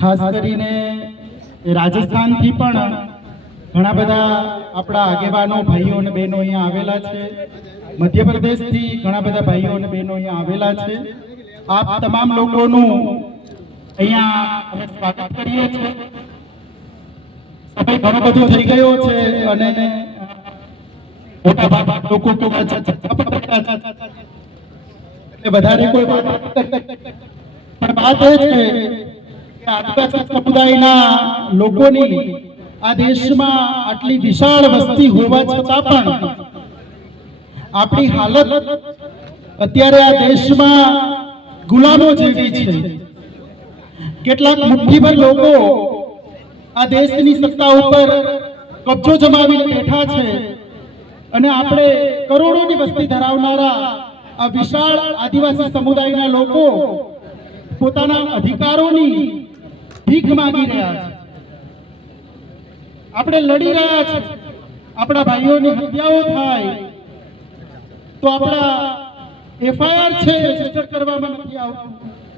ખાસ કરીને રાજસ્થાનથી પણ ઘણા બધા આપણા આગેવાનો ભાઈઓ અને બહેનો અહીંયા આવેલા છે. મધ્યપ્રદેશથી ઘણા બધા ભાઈઓ અને બહેનો અહીંયા આવેલા છે. આપ તમામ લોકોનું અહીંયા અમે સ્વાગત કરીએ છીએ. સમય ઘણો બધો થઈ ગયો છે અને મોટા ભાગના લોકો વધારે કોઈ વાત પણ વાત એ છે કે આદિવાસી સમુદાયના લોકોની આ દેશમાં આટલી વિશાળ વસ્તી હોવા છતાં પણ આપણી હાલત અત્યારે આ દેશમાં ગુલામો જેવી છે. કેટલાક મુઠ્ઠીભર લોકો આ દેશની સત્તા ઉપર કબજો જમાવીને બેઠા છે અને આપણે કરોડોની વસ્તી ધરાવનારા આ વિશાળ આદિવાસી સમુદાયના લોકો પોતાના અધિકારોની ભીખ માંગી રહ્યા છે. આપણે લડી રહ્યા છે. આપણા ભાઈઓની હત્યાઓ થાય તો આપણા એફઆઈઆર છે રજીસ્ટર કરવામાં નથી આવતું.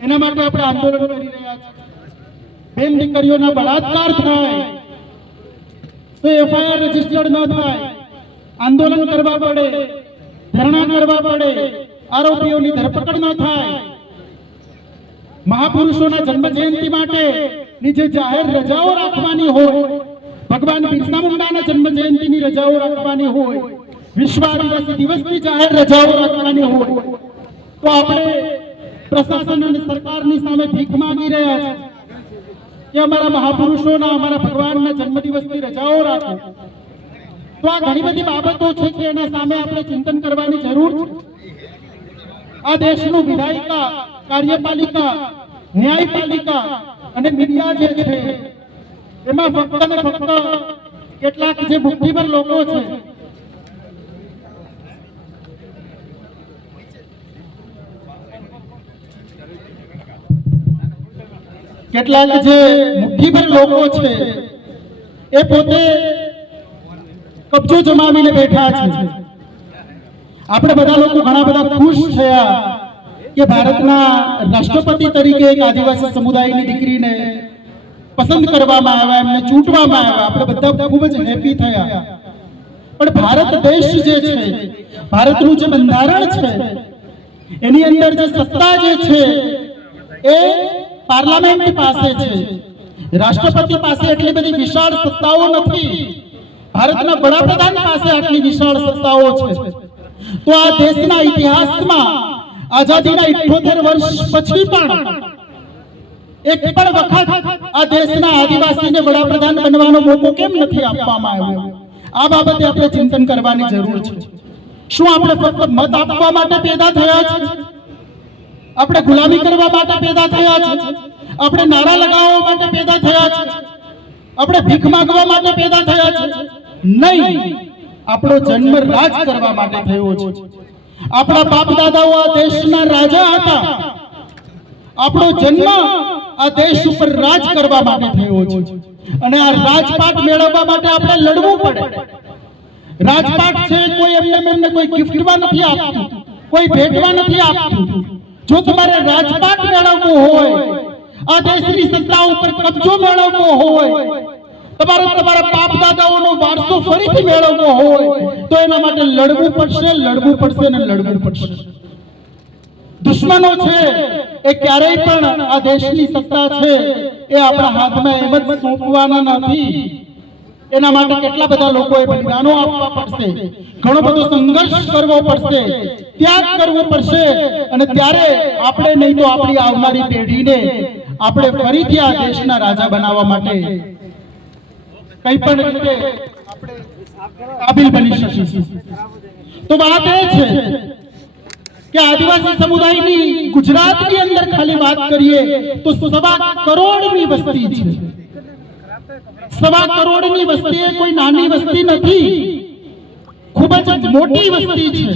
એના માટે આપણે આંદોલન કરી રહ્યા છીએ. બેન દીકરીઓના બળાત્કાર થાય તો એફઆઈઆર રજીસ્ટર ન થાય, આંદોલન કરવા પડે, ધરણા કરવા પડે, આરોપીઓની ધરપકડ ન થાય. મહાપુરુષોના જન્મ જયંતિ માટે જે જાહેર રજાઓ રાખવાની હોય, ભગવાન બિરસા મુંડાના જન્મ જયંતિની રજાઓ રાખવાની હોય, વિશ્વ આદિવાસી દિવસની જાહેર રજાઓ રાખવાની હોય તો આપણે પ્રશાસન અને સરકારની સામે ભીખ માંગી રહ્યા છે કે અમારા મહાપુરુષોના, અમારા ભગવાનના જન્મદિવસની રજાઓ રાખો. તો આ ઘણી બધી બાબતો છે કે એના સામે આપણે ચિંતન કરવાની જરૂર છે. આ દેશનું વિધાયિકા, કાર્યપાલિકા, ન્યાયપાલિકા અને મીડિયા જે છે એમાં ફક્ત ને ફક્ત કેટલાક જે મુઠ્ઠીભર લોકો છે એ પોતે કબજો જમાવીને બેઠા છે. આપણે બધા લોકો ઘણા બધા ખુશ થયા કે ભારતના રાષ્ટ્રપતિ તરીકે એક આદિવાસી સમુદાયની દીકરીને પસંદ કરવામાં આવ્યા, એમને ચૂંટવામાં આવ્યા. આપણે બધા ખૂબ જ હેપી થયા. પણ ભારત દેશ જે છે, ભારતનું જે બંધારણ છે એની અંદર જે સત્તા જે છે એ પાર્લામેન્ટ પાસે છે. રાષ્ટ્રપતિ પાસે એટલી બધી વિશાળ સત્તાઓ નથી. ભારતના વડાપ્રધાન પાસે આટલી વિશાળ સત્તાઓ છે. તો આ દેશના ઇતિહાસમાં આઝાદીના 78 વર્ષ પછી પણ એક પણ વખત આ દેશના આદિવાસીને વડાપ્રધાન બનવાનો મોકો કેમ નથી આપવામાં આવ્યો? આ બાબતે આપણે ચિંતન કરવાની જરૂર છે. શું આપણે ફક્ત મત આપવા માટે પેદા થયા છે? આપણે ગુલામી કરવા માટે પેદા થયા છે? આપણે નારા લગાવવા માટે પેદા થયા છે? આપણે ભીખ માંગવા માટે પેદા થયા છે? નહીં. આપણો જન્મ રાજ કરવા માટે થયો છે. આપણા બાપ દાદાઓ આ દેશના રાજા હતા. આપણો જન્મ આ દેશ ઉપર રાજ કરવા માટે થયો છે અને આ રાજપાટ મેળવવા માટે આપણે લડવું પડે. રાજપાટ છે કોઈ એમને કોઈ ગિફ્ટમાં નથી આપતું, કોઈ ભેટમાં નથી આપતું. જો તમારે રાજપાટ મેળવવો હોય, આ દેશની સત્તા ઉપર કબજો મેળવવો હોય, તમારે તમારા બાપ દાદાઓનો વારસો ફરીથી મેળવવો હોય તો એના માટે લડવું પડશે, લડવું પડશે અને લડવું પડશે. દુશ્મનો છે એ ક્યારેય પણ આ દેશની સત્તા છે એ આપણા હાથમાં એમ જ સોંપવાના નથી. એના માટે કેટલા બધા લોકોએ બલિદાનો આપવા પડશે, ઘણો બધો સંઘર્ષ કરવો પડશે, ત્યાગ કરવો પડશે અને ત્યારે આપણે નહીં તો આપણી આવનારી પેઢીને આપણે ફરીથી આ દેશના રાજા બનાવવા માટે કંઈ પણ રીતે આપણે કાબિલ બની શકીશું. તો વાત એ છે કે આદિવાસી સમુદાયની ગુજરાતની અંદર ખાલી વાત કરીએ તો 1.25 કરોડની વસ્તી છે. 1.25 કરોડની વસ્તી એ કોઈ નાની વસ્તી નથી, ખૂબ જ મોટી વસ્તી છે.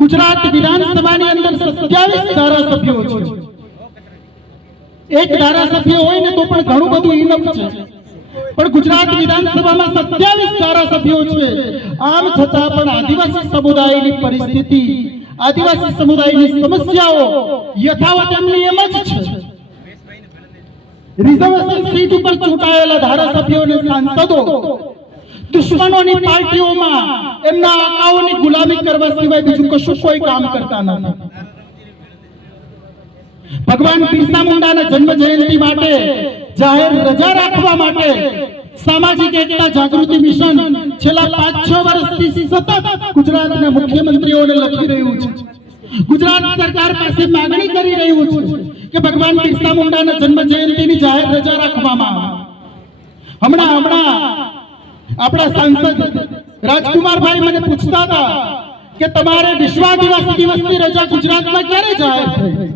ગુજરાત વિધાનસભાની અંદર 27 ધારાસભ્યો છે. એક ધારાસભ્ય હોય ને તો પણ ઘણું બધું ઇનફ છે. પણ ગુજરાત વિધાનસભામાં 27 ધારાસભ્યો છે. આમ છતાં પણ આદિવાસી સમુદાયની પરિસ્થિતિ, આદિવાસી સમુદાયની સમસ્યાઓ યથાવત એમની એમ જ છે. રિઝર્વેશન સીટ ઉપર ચૂંટાયેલા ધારાસભ્યો અને સાંસદો દુશ્મનોની પાર્ટીઓમાં એમના આકાઓની ગુલામી કરવા સિવાય બીજું કશું કોઈ કામ કરતા નથી. ભગવાન બિરસા મુંડાના જન્મ જયંતિ માટે જાહેર રજા રાખવા માટે સામાજિક એકતા જાગૃતિ મિશન છેલ્લા 5-6 વર્ષથી સતત ગુજરાતના મુખ્યમંત્રીઓને લખી રહ્યું છે. ગુજરાત સરકાર પાસે માંગણી કરી રહ્યું છે કે ભગવાન બિરસા મુંડાના જન્મ જયંતિની જાહેર રજા રાખવામાં આવે. હમણાં આપણા સાંસદ રાજકુમારભાઈ મને પૂછતા હતા કે તમારે વિશ્વ આદિવાસી દિવસની રજા ગુજરાતમાં ક્યારે જાહેર થઈ?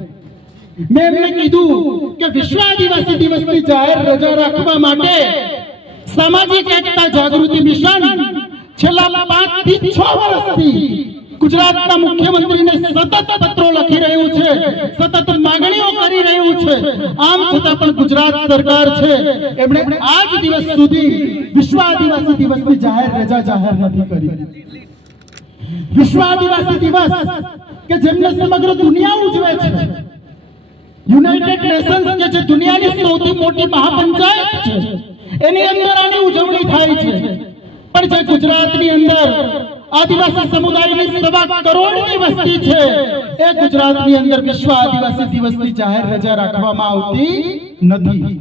મેં એમને કીધું કે વિશ્વ આદિવાસી દિવસની જાહેર રજા રાખવા માટે સામાજિક એકતા જાગૃતિ મિશન છેલ્લા 5 થી 6 વર્ષથી ગુજરાતના મુખ્યમંત્રીને સતત પત્રો લખી રહ્યું છે, સતત માંગણીઓ કરી રહ્યું છે. આમ છતાં પણ ગુજરાત સરકાર છે એમણે આજ દિવસ સુધી વિશ્વ આદિવાસી દિવસની જાહેર રજા જાહેર નથી કરી. વિશ્વ આદિવાસી દિવસ કે જેમને સમગ્ર દુનિયા ઉજવે છે, યુનાઇટેડ નેશન્સ કે જે દુનિયાની સૌથી મોટી મહાપંચાયત છે એની અંદર આની ઉજવણી થાય છે. પણ જે ગુજરાતની અંદર આદિવાસી સમુદાયની 1.25 કરોડની વસ્તી છે એ ગુજરાતની અંદર વિશ્વ આદિવાસી દિવસની જાહેર રજા રાખવામાં આવતી નથી.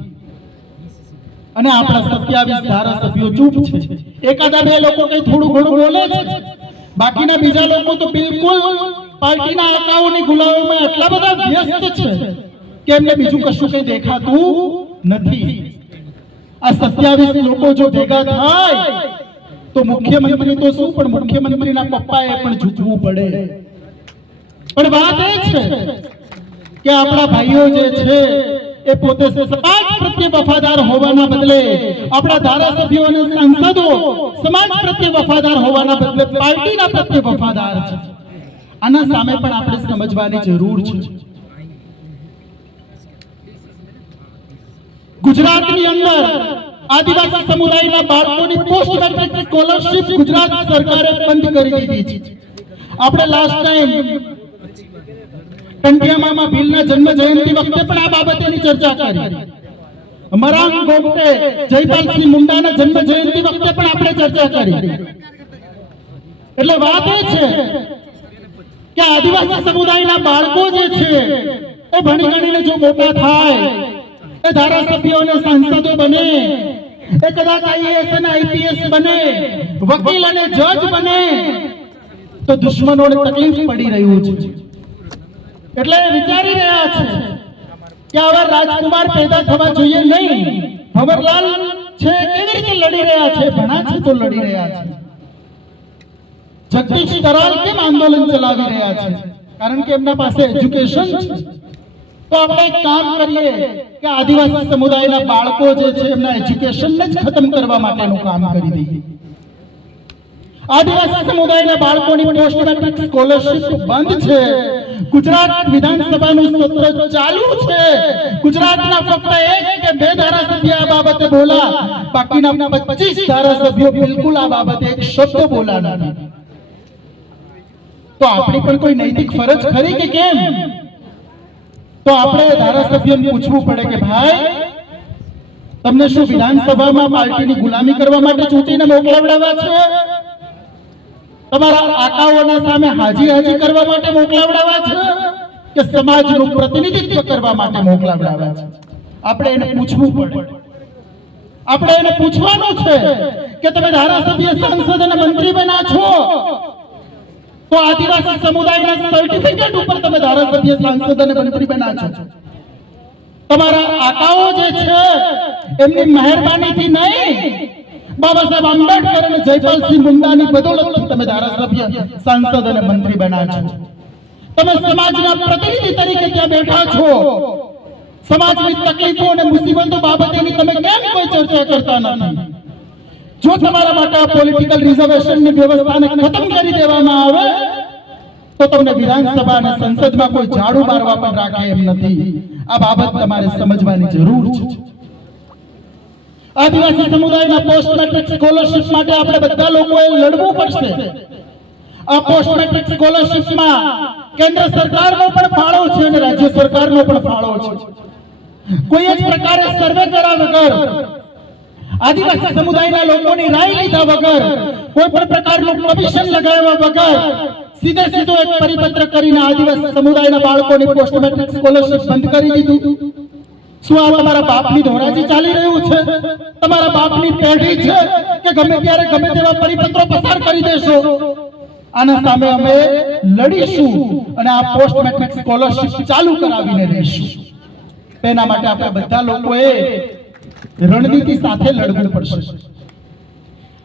અને આપણા 27 ધારાસભ્યો ચૂપ છે. એકાદા બે લોકો કઈ થોડું ઘણું બોલે છે, બાકીના બીજા લોકો તો બિલકુલ પાર્ટીના આકાઓની ગુલામીમાં એટલા બધા વ્યસ્ત છે કે એમને બીજું કશું કઈ દેખાતું નથી. આ 27 લોકો જો ભેગા થાય તો મુખ્યમંત્રી તો શું પણ મુખ્યમંત્રીના પપ્પાએ પણ ઝૂકવું પડે. પણ વાત એ છે કે આપણા ભાઈઓ જે છે એ પોતે સમાજ પ્રત્યે વફાદાર હોવાના બદલે, આપણા ધારાસભ્યો અને સાંસદો સમાજ પ્રત્યે વફાદાર હોવાના બદલે પાર્ટીના પ્રત્યે વફાદાર છે. આના સામે પણ આપણે સમજવાની જરૂર છે. ગુજરાતની અંદર આદિવાસી સમુદાયના બાળકોની પોસ્ટ મેટ્રિક સ્કોલરશિપ ગુજરાત સરકારે બંધ કરી દીધી છે. આપણે લાસ્ટ ટાઈમ ટંટિયામામાં ભીલના જન્મ જયંતિ વખતે પણ આ બાબતની ચર્ચા કરી. મરાંગ ગોમટે જયપાલસિંહ મુંડાના જન્મ જયંતિ વખતે પણ આપણે ચર્ચા કરી. એટલે વાત એ છે કે આદિવાસી સમુદાયના બાળકો જે છે એ ભણી ગણીને જો મોટા થાય, એ ધારાસભ્યો અને સાંસદો બને, એ કદાચ આઈએએસ અને આઈપીએસ બને, વકીલ અને જજ બને, તો દુશ્મનોને તકલીફ પડી રહ્યું છે. એટલે વિચારી રહ્યા છે કે આવા રાજકુમાર પેદા થવા જોઈએ નહીં. ભંવરલાલ છે કેવી રીતે લડી રહ્યા છે? ભણા છે તો લડી રહ્યા છે. જગદીશ તરાલ કેમ આંદોલન ચલાવી રહ્યા છે? કારણ કે એમના પાસે એજ્યુકેશન છે. તો આપણે એક કામ કરીએ કે આદિવાસી સમુદાયના બાળકો જે છે એમના એજ્યુકેશનને જ ખતમ કરવા માટેનું કામ કરી દઈએ. આદિવાસી સમુદાયના બાળકોની પોસ્ટ મેટ્રિક સ્કોલરશિપ બંધ છે. ગુજરાત વિધાનસભાનું સત્ર ચાલુ છે. ગુજરાતના ફક્ત 1 કે 2 ધારાસભ્ય આ બાબતે બોલા, બાકીના 25 ધારાસભ્યો બિલકુલ આ બાબતે એક શબ્દ બોલા નથી. તો આપણી પણ કોઈ નૈતિક ફરજ ખરી કે કેમ? તો આપણે ધારાસભ્યોને પૂછવું પડે કે ભાઈ, તમને શું વિધાનસભામાં પાર્ટીની ગુલામી કરવા માટે ચૂંટીને મોકલાવડાવ્યા છે? તમારા આકાઓના સામે હાજી કરવા માટે મોકલાવડાવ્યા છે કે સમાજનું પ્રતિનિધિત્વ કરવા માટે મોકલાવડાવ્યા છે? આપણે એને પૂછવું પડે. આપણે એને પૂછવાનું છે કે તમે ધારાસભ્ય, સાંસદ અને મંત્રી બન્યા છો તો આદિવાસી સમુદાયના સર્ટિફિકેટ ઉપર તમે ધારાસભ્ય, સાંસદ અને મંત્રી બન્યા છો. તમારા આકાઓ જે છે એમની મહેરબાનીથી નહીં, બાબા સાહેબ આંબેડકર અને જયપાલસિંહ મુંડાની બદૌલતથી તમે ધારાસભ્ય, સાંસદ અને મંત્રી બન્યા છો. તમે સમાજના પ્રતિનિધિ તરીકે ત્યાં બેઠા છો. સમાજની તકલીફો અને મુસીબતો બાબતેની તમે કેમ કોઈ ચર્ચા કરતા નથી? જો તમારા માટે આ પોલિટિકલ રિઝર્વેશનની વ્યવસ્થાને ખતમ કરી દેવામાં આવે તો તમને વિધાનસભા અને સંસદમાં કોઈ ઝાડુ મારવા પણ રાખે એમ નથી. આ બાબત તમારે સમજવાની જરૂર છે. આદિવાસી સમુદાયના પોસ્ટ મેટ્રિક સ્કોલરશિપ માટે આપણે બધા લોકોએ લડવું પડશે. આ પોસ્ટ મેટ્રિક સ્કોલરશિપમાં કેન્દ્ર સરકારનો પણ ફાળો છે અને રાજ્ય સરકારનો પણ ફાળો છે. કોઈ જ પ્રકારે સર્વે કર્યા વગર, આદિવાસી સમુદાયના લોકોની રાય લીધા વગર, કોઈ પણ પ્રકારનું કમિશન લગાવ્યા વગર સીધે સીધો એક પરિપત્ર કરીને આદિવાસી સમુદાયના બાળકોની પોસ્ટ મેટ્રિક સ્કોલરશિપ બંધ કરી દીધું. શું આ તમારા બાપની ધોરાજી ચાલી રહ્યું છે? તમારા બાપની પેઢી છે કે ગમે ત્યારે ગમે તેવા પરિપત્રો પસાર કરી દેશો? આના સામે અમે લડીશું અને આ પોસ્ટ મેટ્રિક સ્કોલરશિપ ચાલુ કરાવીને રહીશું. તેના માટે આપણે બધા લોકોએ રણનીતિ સાથે લડવું પડશે.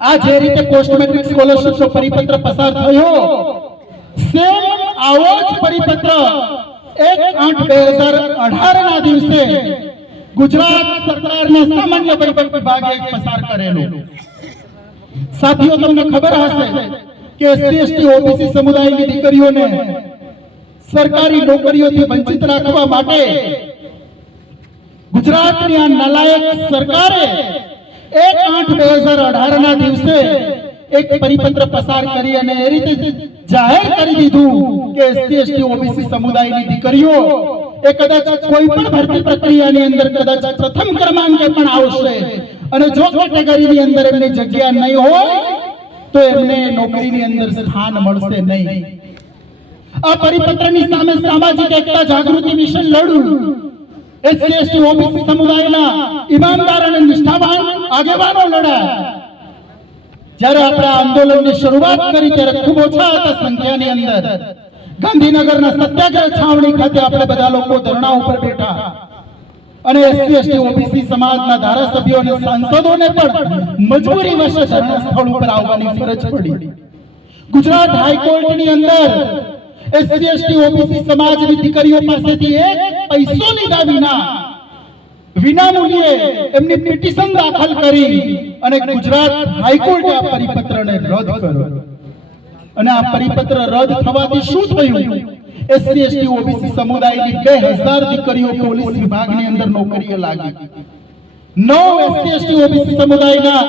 આ જે રીતે પોસ્ટ મેટ્રિક સ્કોલરશિપનો પરિપત્ર પસાર થયો, સેમ આવો જ પરિપત્ર 1/8/2018 ના દિવસે ગુજરાત સરકારના સામાન્ય વહીવટ વિભાગે પસાર કરેલો. સાથીઓ, તમને ખબર હશે કે SC/ST OBC સમુદાયની દીકરીઓને સરકારી નોકરીઓથી વંચિત રાખવા માટે ગુજરાતની આ નાલાયક સરકારે 1/8/2018 ના દિવસે એક પરિપત્ર પસાર કરી અને એ રીતે જાહેર કરી દીધું કે SC/ST OBC સમુદાયની દીકરીઓ એ કદાચ કોઈ પણ ભરતી પ્રક્રિયાની અંદર કદાચ પ્રથમ ક્રમાંકે પણ આવશે અને જો કેટેગરીની અંદર એમની જગ્યા નહીં હોય તો એમને નોકરીની અંદર સ્થાન મળશે નહીં. આ પરિપત્રની સામે સામાજિક એકતા જાગૃતિ મિશન લડ્યું. SC/ST OBC સમુદાયના ઈમાનદાર અને નિષ્ઠાવાન આગેવાનો લડ્યા. જ્યારે આપણે આ આંદોલનની શરૂઆત કરી ત્યારે ખૂબ ઓછા હતા સંખ્યાની અંદર. ગાંધીનગરના સત્યાગ્રહ છાવણી ખાતે આપણે બધા લોકો ધરણા ઉપર બેઠા અને SC/ST OBC સમાજના ધારાસભ્યો અને સાંસદોને પણ મજબૂરી વશે ધરણા સ્થળ ઉપર આવવાની ફરજ પડી. ગુજરાત હાઈકોર્ટની અંદર SC/ST OBC સમાજની દીકરીઓ પાસેથી એક પૈસો લીધા વિનામૂલ્યે એમની પિટિશન દાખલ કરી અને ગુજરાત હાઈકોર્ટે આ પરિપત્રને રદ કર્યો. અને આ પરિપત્ર રદ થવાથી શું થયું? SC/ST OBC સમુદાયની 2000 દીકરીઓ પોલીસ વિભાગની અંદર નોકરીએ લાગી. 9 SC/ST OBC સમુદાયના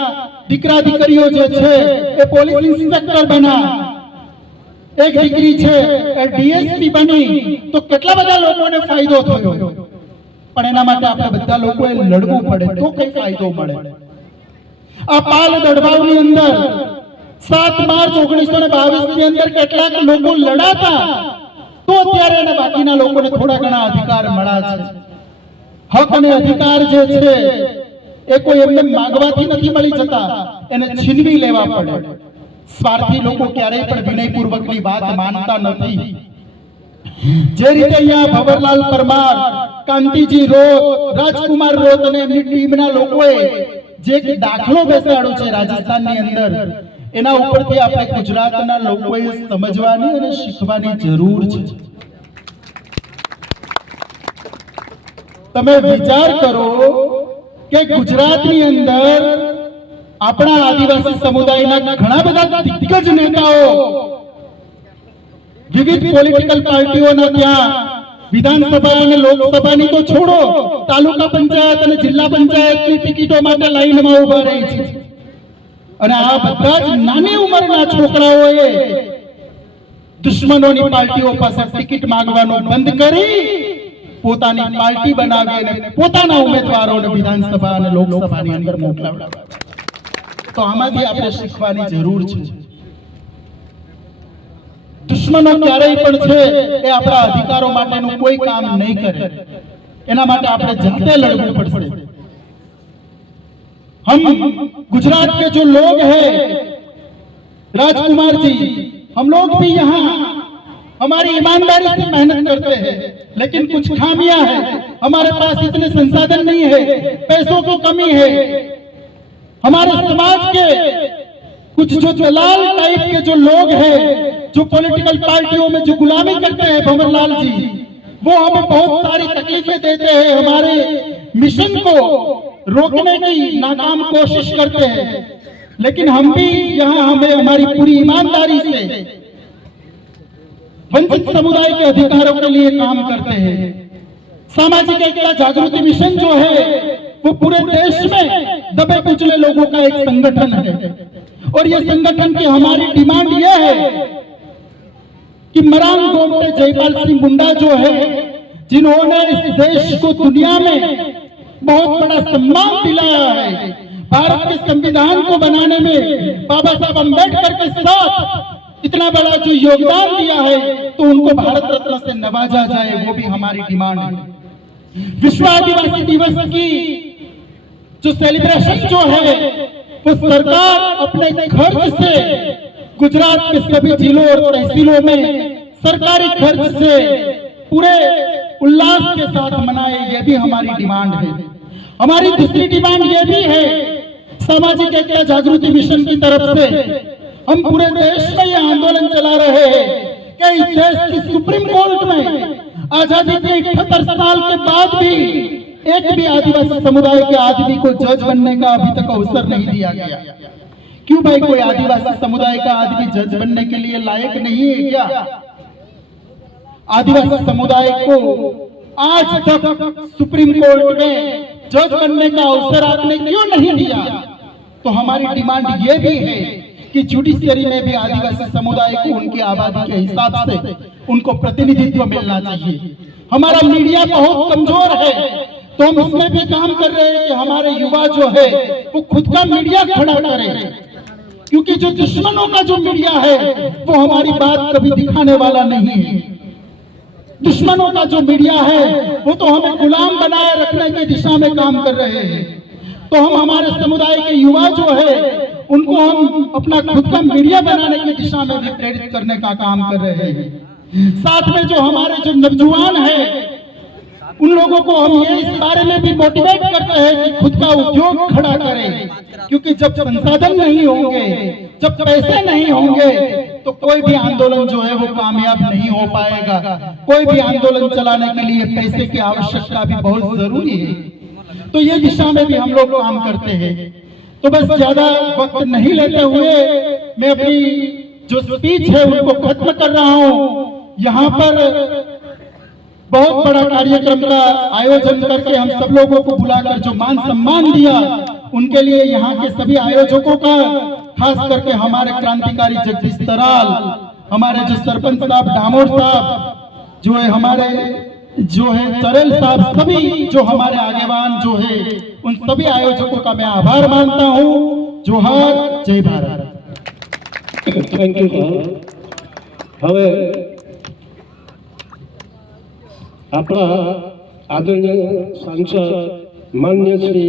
દીકરા દીકરીઓ જે છે એ પોલીસ ઇન્સ્પેક્ટર બન્યા. એક દીકરી છે એ DSP બની. તો કેટલા બધા લોકોને ફાયદો થયો. પણ એના માટે આપણે બધા લોકોએ લડવું પડે તો કઈ ફાયદો મળે. આ પાલ દડવાવની અંદર 7 માર્ચ 1922 ની અંદર કેટલાક લોકો લડાતા તો ત્યારે એને બાકીના લોકોને થોડા ઘણા અધિકાર મળ્યા છે. હક અને અધિકાર જે છે એ કોઈ એમને માંગવાથી નથી મળી જતા, એને છીનવી લેવા પડે. સ્વાર્થી લોકો ક્યારેય પણ વિનયપૂર્વકની વાત માનતા નથી. જે રીતે અહીંયા ભવરલાલ પરમાર, કાંતિજી રોત, રાજકુમાર રોત અને એમની ટીમના લોકોએ જે દાખલો બેસાડ્યો છે રાજસ્થાનની અંદર, એના ઉપરથી આપણે ગુજરાતના લોકોએ સમજવાની અને શીખવાની જરૂર છે. તમે વિચાર કરો કે ગુજરાતની અંદર આપણા આદિવાસી સમુદાયના ઘણા બધા દિગ્ગજ નેતાઓ વિવિધ પોલિટિકલ પાર્ટીઓના ત્યાં વિધાનસભા અને લોકસભાની તો છોડો, તાલુકા પંચાયત અને જિલ્લા પંચાયતની ટિકિટો માટે લાઈનમાં ઉભા રહે છે. અને આ બધા જ નાની ઉંમરના છોકરાઓએ દુશ્મનોની પાર્ટીઓ પાસે ટિકિટ માંગવાનું બંધ કરી પોતાની પાર્ટી બનાવી અને પોતાના ઉમેદવારોને વિધાનસભા અને લોકસભાની અંદર મોકલાવ્યા. તો આમાંથી આપણે શીખવાની જરૂર છે. દુશ્મનો ક્યારેય પણ છે એ આપણા અધિકારો માટેનું કોઈ કામ નહીં કરે. એના માટે આપણે જાતે લડવું પડશે. हम गुजरात के जो लोग हैं, राजकुमार जी, हम लोग भी यहाँ हमारी ईमानदारी से मेहनत करते हैं, लेकिन कुछ खामियां हैं. हमारे पास इतने संसाधन नहीं है, पैसों की कमी है. हमारे समाज के कुछ जो दलाल टाइप के जो लोग हैं, जो पॉलिटिकल पार्टियों में जो गुलामी करते हैं, भंवरलाल जी, वो हमें बहुत सारी तकलीफें देते हैं. हमारे मिशन को रोकने की नाकाम कोशिश करते हैं. लेकिन हम भी यहाँ हमें हमारी पूरी ईमानदारी से वंचित समुदाय के अधिकारों के लिए काम करते हैं. सामाजिक एकता जागृति मिशन जो है वो पूरे देश में दबे कुचले लोगों का एक संगठन है. और ये संगठन की हमारी डिमांड यह है कि मरांग गोमटे जयपाल सिंह मुंडा जो है, जिन्होंने इस देश को दुनिया में बहुत बड़ा सम्मान दिलाया है। भारत के संविधान को बनाने में बाबा साहब अम्बेडकर के साथ इतना बड़ा जो योगदान दिया है, तो उनको भारत रत्न से नवाजा जाए, वो भी हमारी डिमांड है। विश्व आदिवासी दिवस की जो सेलिब्रेशन जो है, वो सरकार अपने खर्च से गुजरात के सभी जिलों और तहसीलों में सरकारी खर्च से पूरे उल्लास के साथ मनाए, ये भी हमारी डिमांड है। हमारी दूसरी डिमांड ये भी है, सामाजिक एकता जागृति मिशन की तरफ से हम पूरे देश में ये आंदोलन चला रहे हैं कि इस देश की सुप्रीम कोर्ट में आजादी के 78 साल के बाद भी एक भी आदिवासी समुदाय के आदमी को जज बनने का अभी तक अवसर नहीं दिया गया। क्यों भाई, कोई आदिवासी समुदाय का आदमी जज बनने के लिए लायक नहीं है क्या? आदिवासी समुदाय को आज तक सुप्रीम कोर्ट में जज बनने का अवसर आपने क्यों नहीं दिया? तो हमारी डिमांड ये भी है कि जुडिशरी में भी आदिवासी समुदाय को उनकी आबादी के हिसाब से उनको प्रतिनिधित्व मिलना चाहिए। हमारा मीडिया बहुत कमजोर है, तो हम इसमें भी काम कर रहे हैं कि हमारे युवा जो है वो खुद का मीडिया खड़ा करे, क्योंकि जो दुश्मनों का जो मीडिया है वो हमारी बात कभी दिखाने वाला नहीं है। दुश्मनों का जो मीडिया है वो तो हमें गुलाम बनाए रखने की दिशा में काम कर रहे हैं। तो हम हमारे समुदाय के युवा जो है उनको हम अपना खुद का मीडिया बनाने की दिशा में भी प्रेरित करने का काम कर रहे हैं। साथ में जो हमारे जो नौजवान है उन लोगों को हम ये इस बारे में भी मोटिवेट करते हैं कि खुद का उद्योग खड़ा करें, क्योंकि जब संसाधन नहीं होंगे, जब पैसे नहीं होंगे, तो कोई भी आंदोलन जो है वो कामयाब नहीं हो पाएगा। कोई भी आंदोलन चलाने के लिए पैसे की आवश्यकता भी बहुत जरूरी है। तो ये दिशा में भी हम लोग काम करते हैं। तो बस ज्यादा वक्त नहीं लेते हुए मैं अपनी जो स्पीच है उनको खत्म कर रहा हूँ। यहाँ पर बहुत बड़ा कार्यक्रम का आयोजन करके हम सब लोगों को बुलाकर जो मान सम्मान दिया, उनके लिए यहाँ के सभी आयोजकों का, खास करके हमारे क्रांतिकारी जगदीश तराल, हमारे जो सरपंच साहब डामोर साहब जो है, हमारे जो है चरेल साहब, सभी जो हमारे आगेवान जो है, उन सभी आयोजकों का मैं आभार मानता हूँ। जोहार, जय भारत। Thank you sir. હવે આપણા આદરણીય સાંસદ માન્ય શ્રી